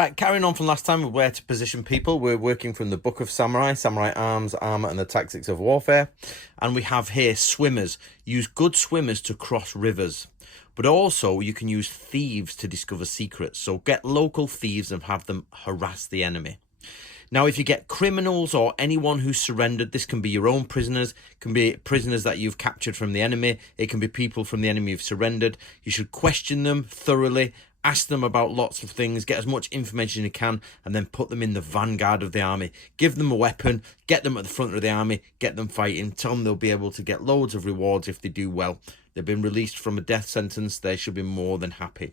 Right, carrying on from last time with where to position people, we're working from the Book of Samurai, Samurai Arms, Armor and the Tactics of Warfare. And we have here swimmers. Use good swimmers to cross rivers. But also you can use thieves to discover secrets. So get local thieves and have them harass the enemy. Now, if you get criminals or anyone who's surrendered, this can be your own prisoners, can be prisoners that you've captured from the enemy. It can be people from the enemy who've surrendered. You should question them thoroughly, ask them about lots of things, get as much information as you can, and then put them in the vanguard of the army. Give them a weapon, get them at the front of the army, get them fighting, tell them they'll be able to get loads of rewards if they do well. They've been released from a death sentence. They should be more than happy.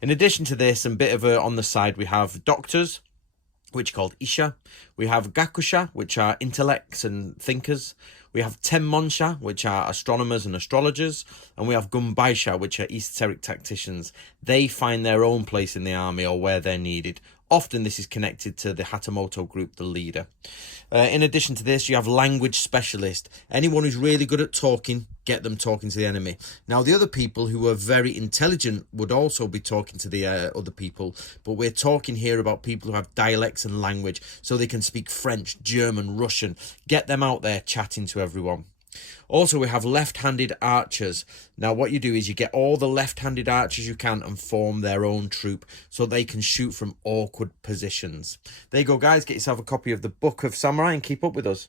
In addition to this, and a bit of on the side, we have doctors, which are called Isha. We have Gakusha, which are intellects and thinkers. We have Tenmonsha, which are astronomers and astrologers. And we have Gumbaisha, which are esoteric tacticians. They find their own place in the army or where they're needed. Often this is connected to the Hatamoto group, the leader. In addition to this, you have language specialist. Anyone who's really good at talking, get them talking to the enemy. Now, the other people who are very intelligent would also be talking to the other people, but we're talking here about people who have dialects and language, so they can speak French, German, Russian. Get them out there chatting to everyone. Also, we have left-handed archers. Now, what you do is you get all the left-handed archers you can and form their own troop so they can shoot from awkward positions. There you go, guys. Get yourself a copy of the Book of Samurai and keep up with us.